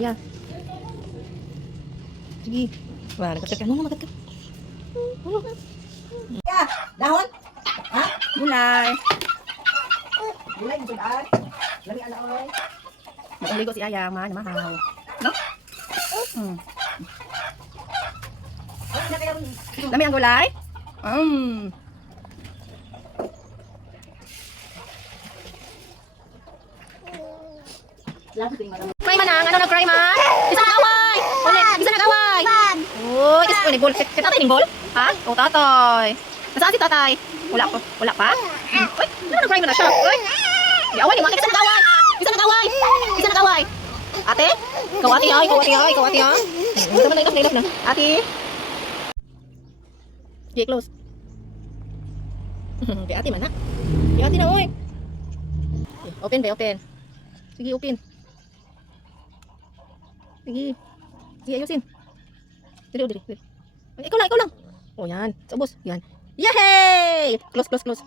Ayan. Sige. Wah, nagkat ka. Ano, nagkat ka. Ya, dahon. Ha? Gulay. Gulay mo daan. Lami ala oy. Magligo si Aya, mahaw. No? Ay, na kayo. Lami ang gulay? Lahat din madam. Cry man ang, ano nag-cry man? Isa nag-away! Ulit, isa nag-away! Uy, kasi ulit, bol. Si tatay ning bol? Ha? O tatay. Nasaan si tatay? Wala pa? Wala pa? Uy, ano nag-cry man na siya? Uy! Away ni mo, isa nag-away! Isa nag-away! Isa nag-away! Ate? Ikaw ate ha? Ikaw ate ha? Ikaw ate ha? Ito man nailap na. Ate? Okay, close. Kay ate man na. Kay ate na, uy. Open ba? Open. Sige, open. Sige. Sige, ayusin. Dili, dili, dili. Ikaw lang. O, yan. Sabos. Yan. Yay! Close, close, close.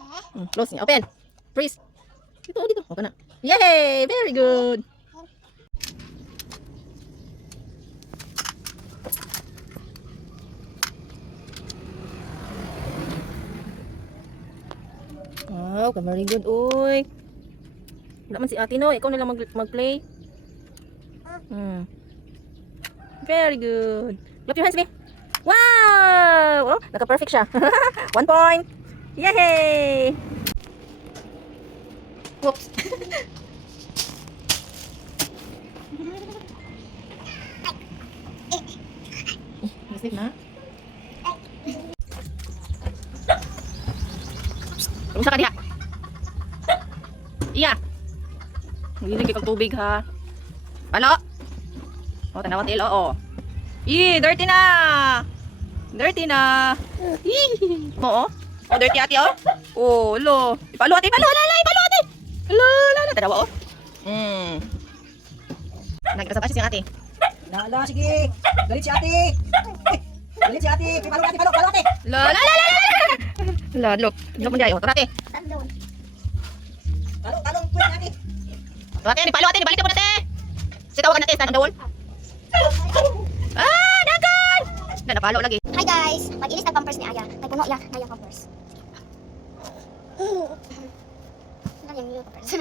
Close niya. Open. Freeze. Dito, dito. O, ka na. Yay! Very good. Wow, very good, uy. Wala man si ate, no? Ikaw na lang mag-play. Very good. Clap your hands, me. Wow! Oh, naka-perfect siya. 1 point. Yay! Whoops. Nasip na. Kumusta ka diha? Iya. Hindi kay tubig ha. Palo. Oh, tanawa tilo oh. Dirty na. Dirty na. Mo oh. Oh, dirty ate oh. Oh, lo. Ipalo ate, ipalo ate. Lala, tanawa oh. Nagkasapa siya ate. Lala, sige. Galit si ate. Galit si ate. Palo ate. La. Look mo diay oh, ate. Talong kwet ate. Ate, palo ate, balik mo na ate. Sitaw ka na ate, stand down. Ah, dagan! Napalo lagi. Hi guys! Mag-ilis na pampers ni Aya. Nagpuno ya, Aya pampers. Ano yung new pampers?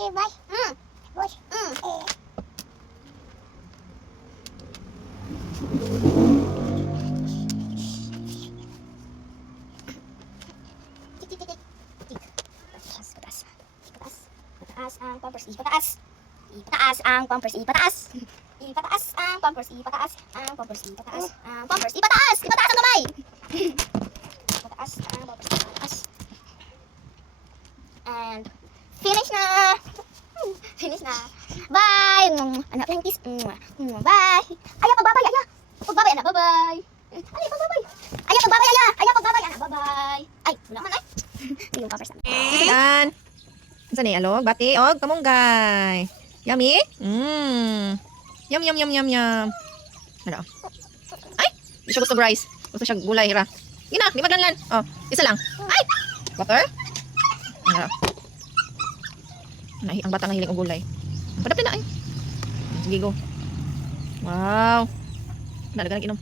Bye. Boy. Ipataas ang pampers, ipataas. Ipataas ang pampers, ipataas. Ipataas ang pampers, ipataas ang pampers, ipataas ang pampers, ipataas! Ipataas ang kamay! Ipataas ang pampers, ipataas. And finish na! Finish na. Bye! Anak lang kiss. Bye! Aya, pagbabay, Aya! Pagbabay, anak, bye-bye! Aya, pagbabay! Aya, pagbabay, Aya! Aya, pagbabay, anak, bye-bye! Ay, wala man ay! Yung pampers na. Yan. Saan ni alog? Bati, og, kamunggay. Yummy? Yum. Ano? Ay! Di siya gusto rice. Gusto siya gulay, hira. Gina, di maglanlan. Oh, isa lang. Ay! Water? Ano? Ang bata nga hiling og gulay. Padapin na ay. Sige, go. Wow. Nalaga nag-inom.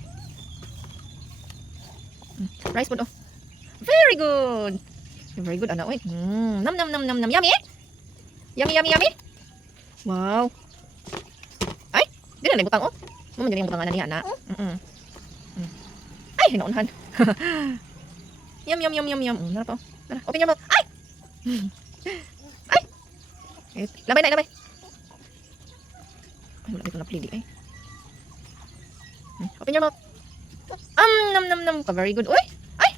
Rice food, oh. Very good. Very good, anak. Uy. Nam. Yummy? Yummy? Wow. Ay, di na butang, oh. Maman dyan yung butangan na niya, anak. Ay, hinaunhan. Yum. Nara pa, oh. Nara, open your mouth. Ay! Ay! Labay. Ay, wala dito na plidi, ay. Open your mouth. Nam. Very good. Uy! Ay!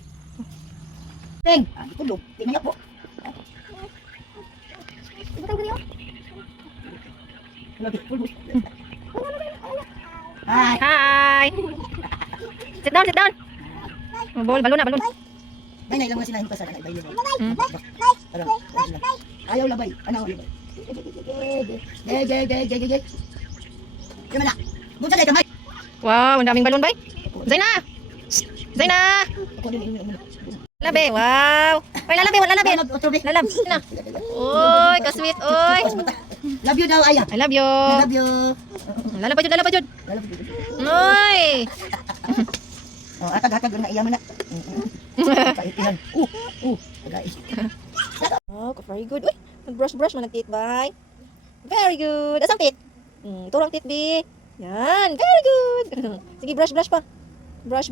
Teng, tulog. Tingnan po. Hi! Sit down. Balon. Nay lang sila himpasan na ibay nila. Ayaw labay. Ano labay? Gay. Yaman na. Bunta dai kamay. Wow, ang daming balon bay. Zaina! Labi, wow. Ay, lalabi. Lalab. Sina. Oy, kasweet, oy. Love you daw, Aya. I love you. I love you. Lalo pa jud, lalo pa jud. Love you. Oy. Oh, atag-atag na iya man na. Kaitihan. Tagay. Oh, very good. Uy, nag-brush man ang teeth, bye. Very good. Asang teeth? Ito lang teeth, B. Yan, very good. Sige, brush pa. Brush.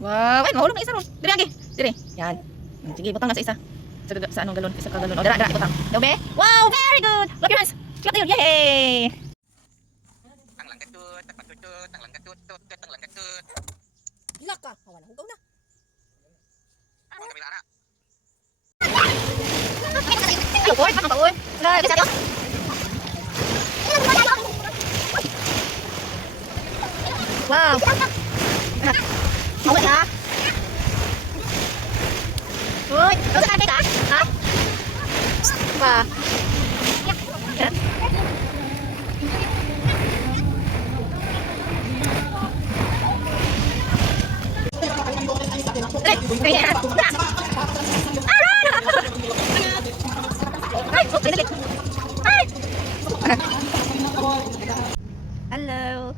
Wow, ay, mahulog na isa ron. Dire, agi. Dire. Yan. Sige, butang na sa isa. Sa anong galon? Isa ka galon. O, dira, butang. Daw, be. Wow, very good. Clap your hands. Clap tayo. Yay! Gila ka. Hawa na, hugaw na. Ay, uy, ano ka, uy? Wala, kasi ako. Wow. Awal na. Uy, ano sa karte ka? Ha? Pa. Hello.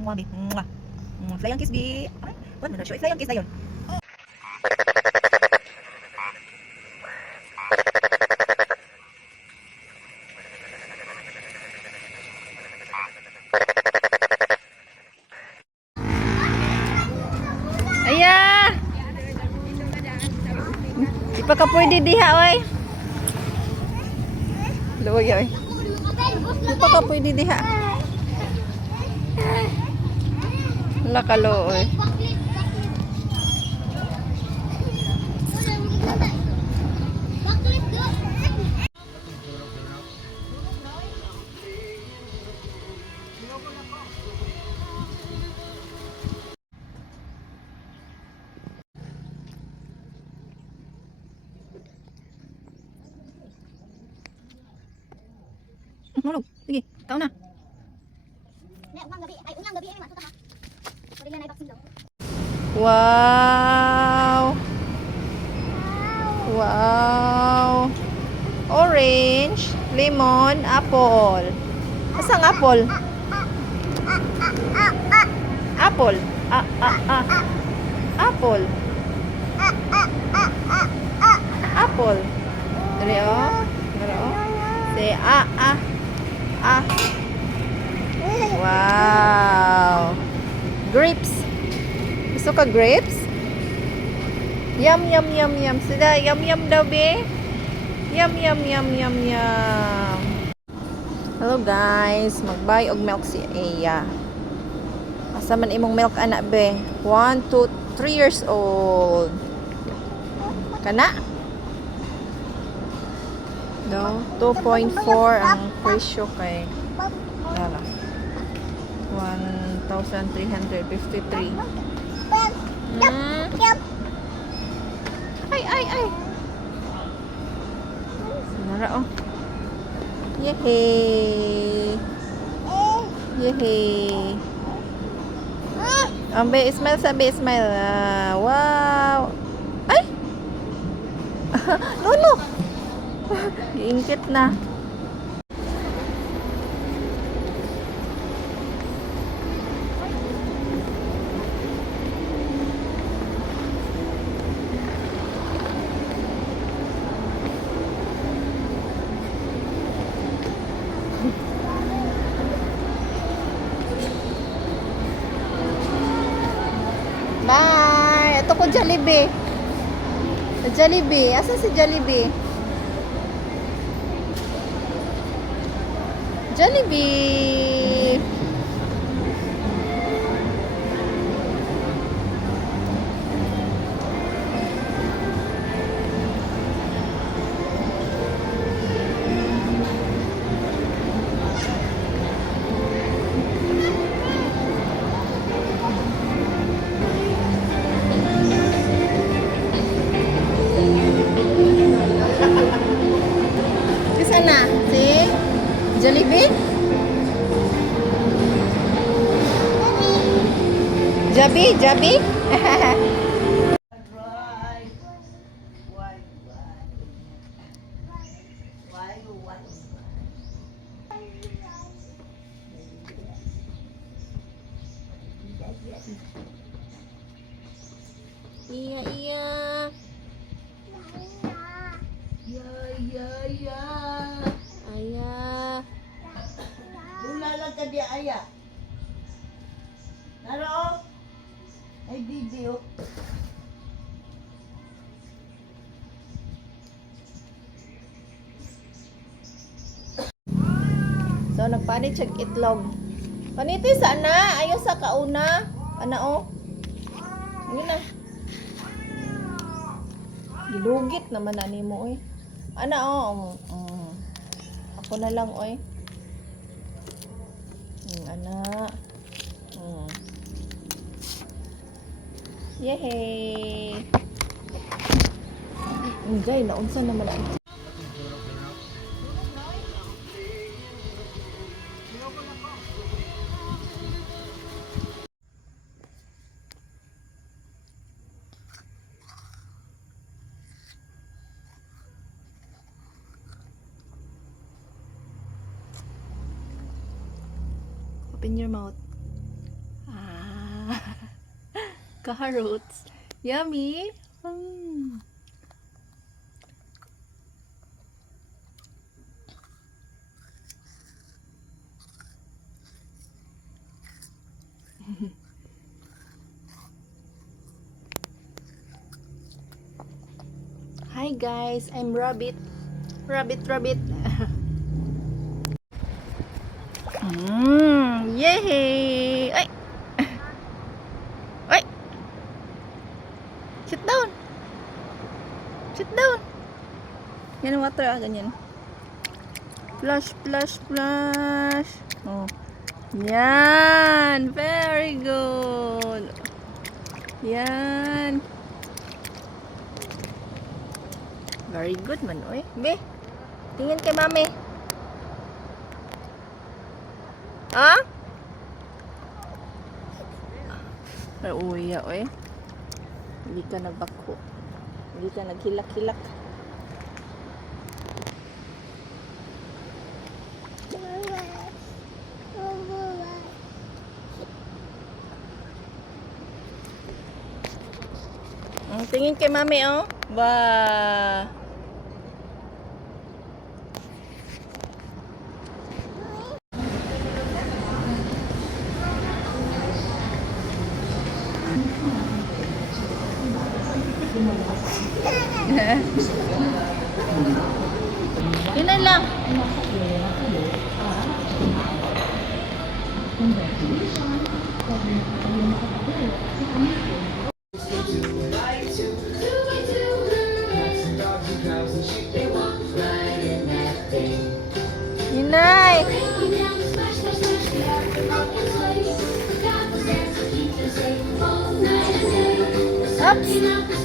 Mwah, bi. Mwah. Flying kiss, bi. Ay, what mo na show? Flying kiss na yun. Aya! Di pa ka pwede diha, oy. Luoy, oy. Di pa ka pwede diha. Lakalo, oy. Mulog. Sige, tao na. Unyang gabi ay masuk ha. Pwede na i-vaccine daw. Wow. Orange, lemon, apple. Asang apple? Apple. Apple. Apple. Dali oh. Dali oh. Say Wow. Grapes. Gusto ka grapes? Yum. Sila, yum daw, be. Yum. Hello, guys. Mag-buy og milk si Aya. Asa man imong milk, anak, be? 1, 2, 3 years old. Kana? No? 2.4 ang presyo kay Lala. 1,353. Ay. Nara, oh. Yehey. Ambe, smile sabi, smile. Wow. Ay! No. Giingkit na. Bye! Ito ko Jollibee. Jollibee. Asan si Jollibee? Jollibee! Sana si Jollibee? Jabi? Iya, iya. Ayah. Lula lang ka di aya. Naro? Ay video. So, nagpanit siya itlog. Paniti sana. Ayaw sa kauna. Ano, oh. Yun na. Gilugit naman na mo, oy. Ano, oh. Ako na lang, oy. Ana. Yehey! Enjoy, naunsa naman ang Open your mouth. Ah, carrots. Yummy. Hi guys, I'm Rabbit. Rabbit. Yay! Ay! Ay! Sit down! Sit down! Yan ang water, ganyan. Flush. Oh. Yan! Very good! Yan! Very good man, oy. Be, tingin kay mami. Ha? Ay, uya, oy. Hindi ka nagbako. Hindi ka naghilak-hilak. Tingin kay mami, oh. Ba. Yun na lang. Inay! Oops!